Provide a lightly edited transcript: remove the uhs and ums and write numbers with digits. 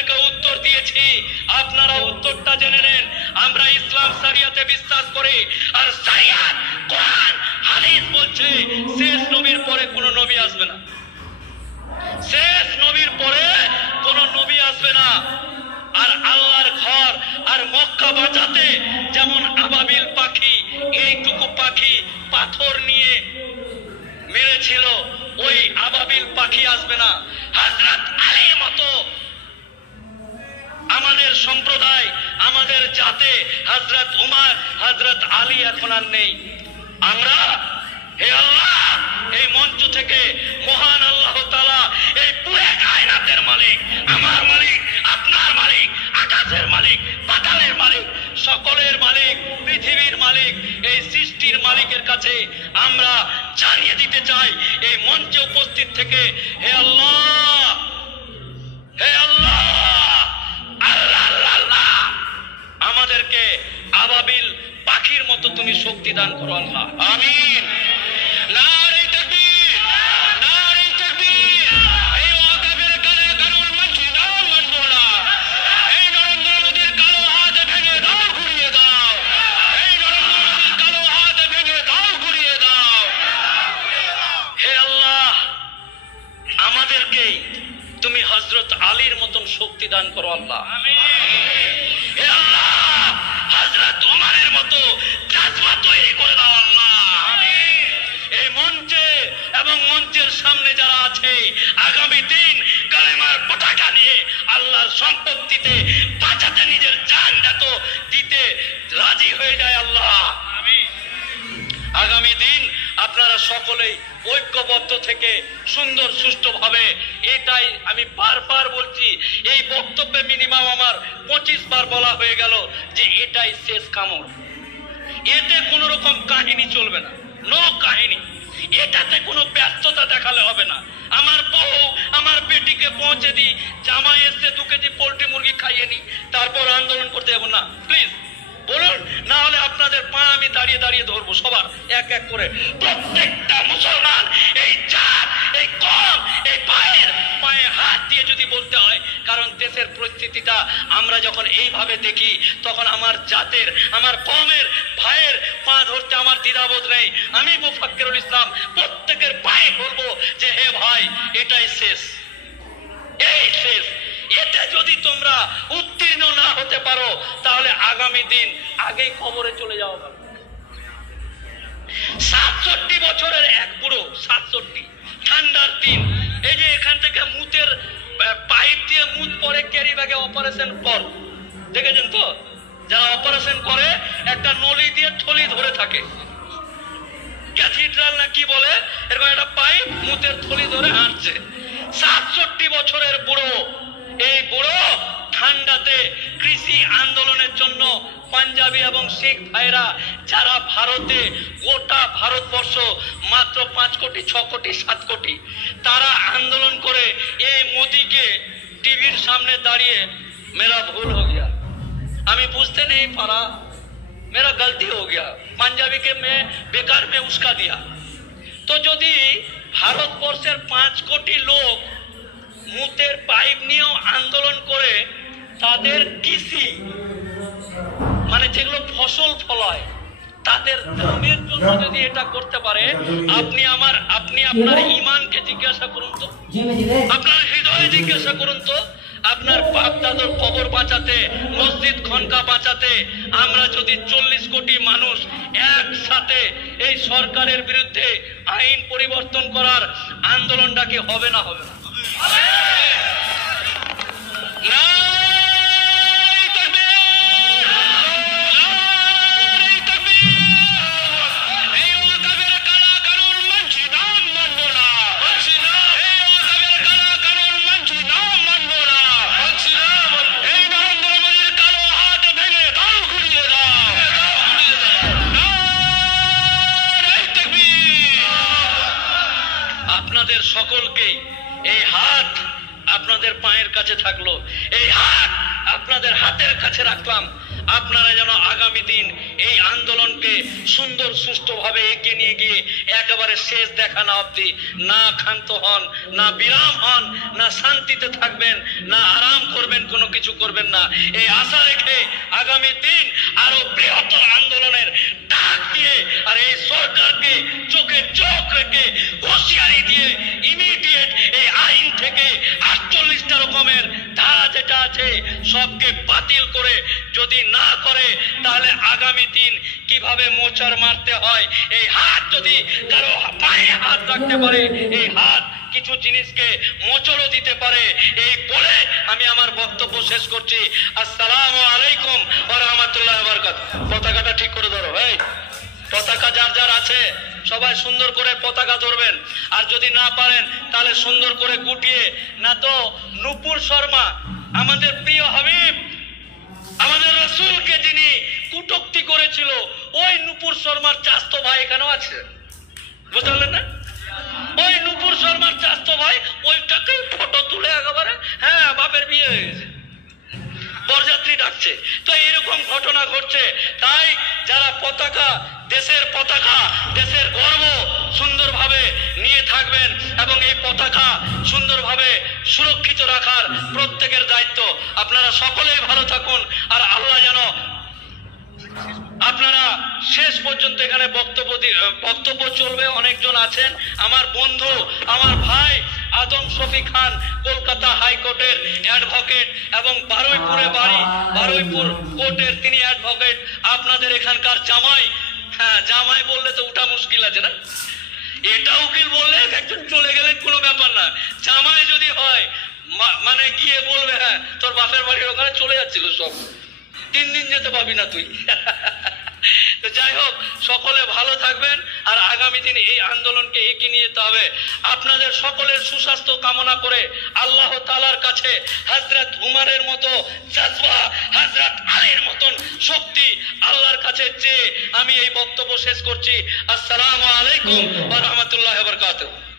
আপনাদেরকে উত্তর দিয়েছি, আপনারা উত্তরটা জেনে নেন। আমরা ইসলাম শরিয়াতে বিশ্বাস করি, আর শরিয়াত কোরআন হাদিস বলছে শেষ নবীর পরে কোন নবী আসবে না। শেষ নবীর পরে কোন নবী আসবে না। আর আল্লাহর ঘর আর মক্কা বাঁচাতে যেমন আবাবিল পাখি, এইটুকু পাখি পাথর নিয়ে মেরেছিল, ওই আবাবিল পাখি আসবে না। হযরত আলীর মতো আমাদের সম্প্রদায়, আমাদের জাতে হযরত উমর, হযরত আলী এখন আর নেই। আমরা, হে আল্লাহ, এই মঞ্চ থেকে মহান আল্লাহ তাআলা, এই পুরো কায়নাতের মালিক, আমার মালিক, আপনার মালিক, আকাশের মালিক, পাতালের মালিক, সকলের মালিক, পৃথিবীর মালিক, এই সৃষ্টির মালিকের কাছে আমরা জানিয়ে দিতে চাই এই মঞ্চে উপস্থিত থেকে, হে আল্লাহ, হে আল্লাহ, আল্লাহ আল্লাহ আল্লাহ, আমাদেরকে আবাবিল পাখির মতো তুমি শক্তি দান করো আল্লাহ, আমিন। নারে তাকবীর, নারে তাকবীর। এই ওয়াকাফের কালে কারণ মানছি না, মানবো না। এই নরেন্দ্র মোদীর কালো হাত ভেঙে দাও, ঘুরিয়ে দাও। এই নরেন্দ্র মোদীর কালো হাত ভেঙে দাও, ঘুরিয়ে দাও। হে আল্লাহ, আমাদেরকে তুমি হযরত আলীর মতন শক্তি দান করো আল্লাহ, আমিন। হে আল্লাহ, হযরত উমরের মতো জাজবা তৈরি করে দাও আল্লাহ, আমিন। এই মঞ্চে এবং মঞ্চের সামনে যারা আছে, আগামী দিন কালেমার পতাকা নিয়ে আল্লাহর সম্পত্তিতে বাঁচাতে নিজের জান যত দিতে রাজি হয়ে যায় আল্লাহ, আমিন। আগামী দিন আপনারা সকলেই ঐক্যবদ্ধ থেকে সুন্দর সুষ্ঠুভাবে, এটাই আমি বারবার বলছি, এই বক্তব্যে মিনিমাম আমার 25 বার বলা হয়ে গেল যে এটাই শেষ কামড়। এতে কোন রকম কাহিনী চলবে না, নো কাহিনী। এটাতে কোনো ব্যস্ততা দেখালে হবে না। আমার বউ আমার বেটিকে পৌঁছে দিই, জামাই এসে 2 কেজি পোল্ট্রি মুরগি খাইয়ে নি, তারপর আন্দোলন করতে যাবো না, প্লিজ বলুন। না হলে আপনাদের পা আমি দাঁড়িয়ে দাঁড়িয়ে ধরবো সবার এক এক করে। প্রত্যেকটা মুসলমান এই জাত, এই কম, এই পায়ে হাত দিয়ে যদি বলতে হয়, কারণ দেশের পরিস্থিতিটা আমরা যখন এইভাবে দেখি, তখন আমার জাতের, আমার কমের ভাইয়ের পা ধরতে আমার দ্বিধাবোধ নেই। আমি মুফাক্কিরুল ইসলাম প্রত্যেকের পায়ে বলবো যে হে ভাই, এটাই শেষ, এই শেষ। এতে যদি তোমরা উত্তীর্ণ না হতে পারো, তাহলে আগামী দিন আগেই কবরে চলে যাও। 67 বছরের এক বুড়ো, 67, ঠান্ডার দিন, এই যে এখান থেকে মুতের পাইপ দিয়ে মুত পরে ক্যারি ব্যাগে অপারেশন পর, দেখেছেন তো? যারা অপারেশন করে একটা নলি দিয়ে থলি ধরে থাকে, ক্যাথিড্রাল না কি বলে, এরকম একটা পাইপ মুতের থলি ধরে হাঁটছে। 67 বছরের বুড়ো, এই বুড়ো ঠান্ডাতে কৃষি আন্দোলনের জন্য পাঞ্জাবি এবং শিখ ভাইরা যারা ভারতে, গোটা ভারতবর্ষ মাত্র 5 কোটি, 6 কোটি, 7 কোটি, তারা আন্দোলন করে এই মোদীকে টিভির সামনে দাঁড়িয়ে, মেরা ভুল हो गया, আমি বুঝতে নেই পারা, मेरा गलती हो गया, पंजाबी के मैं बेकार में उसका दिया। तो যদি ভারতবর্ষের 5 কোটি লোক মুতের পাইপ নিয়েও আন্দোলন করে, তাদের কৃষি মানে যেগুলো ফসল ফলায় তাদের দামের জন্য যদি এটা করতে পারে, আপনি আপনার ঈমানকে জিজ্ঞাসা করুন তো, আপনার হৃদয়ে জিজ্ঞাসা করুন তো, আপনার বাপ দাদুর কবর বাঁচাতে, মসজিদ খনকা বাঁচাতে আমরা যদি 40 কোটি মানুষ একসাথে এই সরকারের বিরুদ্ধে আইন পরিবর্তন করার আন্দোলনটা কি হবে না হবে না? আপনাদের সকলকে এই হাত আপনাদের পায়ের কাছে থাকলো, এই হাত আপনাদের হাতের কাছে রাখলাম। আপনারা যেন আগামী দিন এই আন্দোলনকে সুন্দর সুষ্ঠুভাবে এগিয়ে নিয়ে গিয়ে একেবারে শেষ দেখা না অবধি না ক্ষান্ত হন, না বিরাম হন, না শান্তিতে থাকবেন, না আরাম করবেন, কোনো কিছু করবেন না। এই আশা রেখে আগামী দিন আরো বৃহত্তর আন্দোলনের ডাক দিয়ে আর এই সরকারকে চোখে চোখ রেখে হুঁশিয়ারি দিয়ে ইমিডিয়েট এই আইন থেকে 48টা রকমের ধারা যেটা আছে সবকে বাতিল করে যদি না করে তাহলে আগামী দিন কিভাবে মোচার মারতে হয়, এই হাত যদি কারো পায়ে হাত রাখতে পারে, এই হাত কিছু জিনিসকে মোচড়ও দিতে পারে। এই বলে আমি আমার বক্তব্য শেষ করছি। আসসালামু আলাইকুম ওয়া রাহমাতুল্লাহি ওয়া বারাকাতুহু। পতাকাটা ঠিক করে ধরো ভাই, পতাকা যার যার আছে সবাই সুন্দর করে পতাকা ধরবেন, আর যদি না পারেন তাহলে সুন্দর করে গুটিয়ে, না তো নূপুর শর্মা আমাদের প্রিয় হাবিব আমাদের রাসূলকে যিনি কুটুক্তি করেছিল, ওই নূপুর শর্মার চাস্তো ভাই এখানেও আছে, বুঝতে পারলেন না? ওই নূপুর শর্মার চাস্তো ভাই ওইটাকে ফটো তুলে একেবারে হ্যাঁ বাপের বিয়ে হয়ে গেছে, বরযাত্রী ডাকছে। তো এরকম ঘটনা ঘটছে। তাই যারা পতাকা, দেশের পতাকা, দেশের গর্ব সুন্দরভাবে নিয়ে থাকবেন এবং এই পতাকা সুন্দরভাবে সুরক্ষিত রাখার প্রত্যেকের দায়িত্ব। আপনারা সকলেই ভালো থাকুন, আর আল্লাহ যেন আপনারা শেষ পর্যন্ত এখানে বক্তব্য চলবে। অনেকজন আছেন, আমার বন্ধু, আমার ভাই আদম শফি খান কলকাতা হাইকোর্টের অ্যাডভোকেট এবং বারুইপুরে বাড়ি, বারুইপুর কোর্টের তিনি অ্যাডভোকেট। আপনাদের এখানকার জামাই, হ্যাঁ জামাই বললে তো উঠা মুশকিল আছে না, এটা উকিল বললে একজন চলে গেলেন কোনো ব্যাপার না, জামাই যদি হয় মানে গিয়ে বলবে হ্যাঁ তোর বাপের বাড়ির ওখানে চলে যাচ্ছিল সব, 3 দিন যেতে পাবি না তুই। তো যাই হোক, সকলে ভালো থাকবেন, আর আগামী দিনে এই আন্দোলনকে এগিয়ে নিয়ে যেতে হবে। আপনাদের সকলের সুস্বাস্থ্য কামনা করে আল্লাহ তাআলার কাছে হযরত উমরের মতো জাযবা, হযরত আলীর মতন শক্তি আল্লাহর কাছে চেয়ে আমি এই বক্তব্য শেষ করছি। আসসালামু আলাইকুম ওয়া রাহমাতুল্লাহি ওয়া বারাকাতুহু।